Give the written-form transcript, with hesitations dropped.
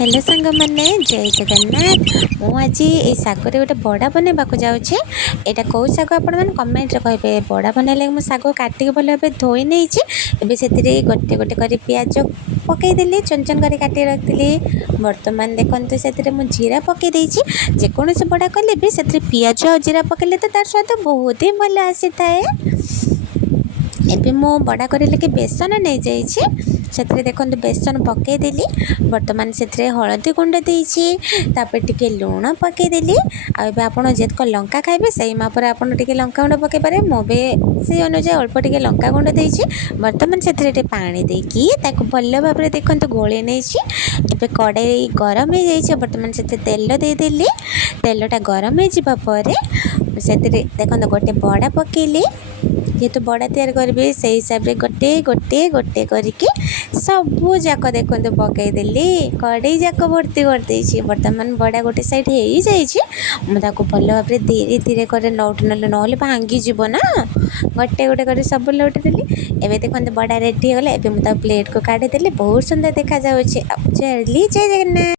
Hello सांग मैंने जय जगन्नाथ। मुझे ये शागर गोटे बड़ा बनवाक जाऊँगी। यहाँ कौ शाग आप कमेंट कहे बड़ा बनइले मुझे शाग काटिक भल भाव धोई नहीं से गोटे गोटे कर पिज पकईदेली चुन चुन कर काटी रखी। बर्तमान देखते से मुझे जीरा पकईदे जेकोसी बड़ा कले भी से पिज और जीरा पकईले तो तार स्वाद बहुत ही भल आसी थाए। एबे मो बड़ा कर लगे बेसन नहीं जाइए देखो बेसन पकईदेली। बर्तमान से हलदी गुंड देपर टे लुण पकईदेली। आपड़ जितक लंका खाइबे से मापर आपड़ टे लंका गुंड पकई पारे मुझे से अनुसार अल्प टे लंका गुंड दे। बर्तमान से पानी देकी भल भाव देखते गोले नहीं। कड़ाई गरम हो जाइए। बर्तमान से तेल देदेली। तेलटा गरम हो से देखो गोटे बड़ा पकईली जेहेतु बड़ा तैयार करेंगे से हिसाब से गोटे गोटे गोटे करके सबू जाक देखते पकईदेली। कड़े जाक भर्ती करदे। बर्तमान बड़ा गोटे साइड हो जाइए भल भाव धीरे धीरे कर लौट ना भांगी ना गोटे गोटे कर सब लौटेदेली। एवं देखते बड़ा रेडी होगा। एवं मुझे प्लेट को काढ़ीदेली बहुत सुंदर देखा। जय जगन्नाथ।